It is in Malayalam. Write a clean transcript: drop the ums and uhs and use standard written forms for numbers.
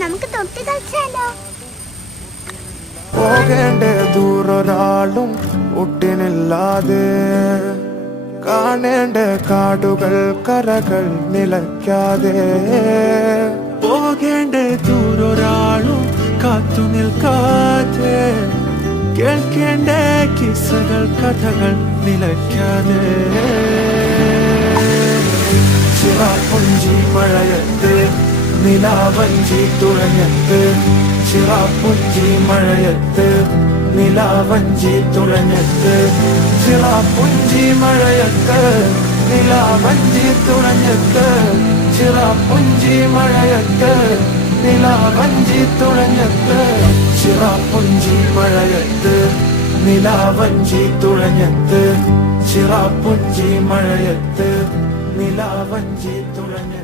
നമുക്ക് തൊട്ട് കളിച്ചാലോ? പോകേണ്ട ദൂരൊരാളും ഒട്ടിനില്ലാതെ, കാണേണ്ട കാടുകൾ കരകൾ നിലയ്ക്കാതെ, പോകേണ്ട ദൂരൊരാളും കാത്തു നിൽക്കാതെ, കേൾക്കേണ്ട കിസ്സകൾ കഥകൾ നിലയ്ക്കാതെ, ചിറാപ്പുഞ്ചി മഴയത്ത് നിലാവഞ്ചി തുഴഞ്ഞത്ത്, ചിറാപ്പുഞ്ചി മഴയത്ത് നിലാവഞ്ചി തുഴഞ്ഞത്ത്, ചിറാപ്പുഞ്ചി മഴയത്ത് നിലാവഞ്ചി തുഴഞ്ഞത്ത്, ചിറാപ്പുഞ്ചി മഴയത്ത് നിലാവഞ്ചി തുഴഞ്ഞത്ത്, ചിറാപ്പുഞ്ചി മഴയത്ത് നിലാവഞ്ചി തുഴഞ്ഞത്ത്, ചിറാപ്പുഞ്ചി മഴയത്ത് നിലാവഞ്ചി തുഴഞ്ഞത്ത്.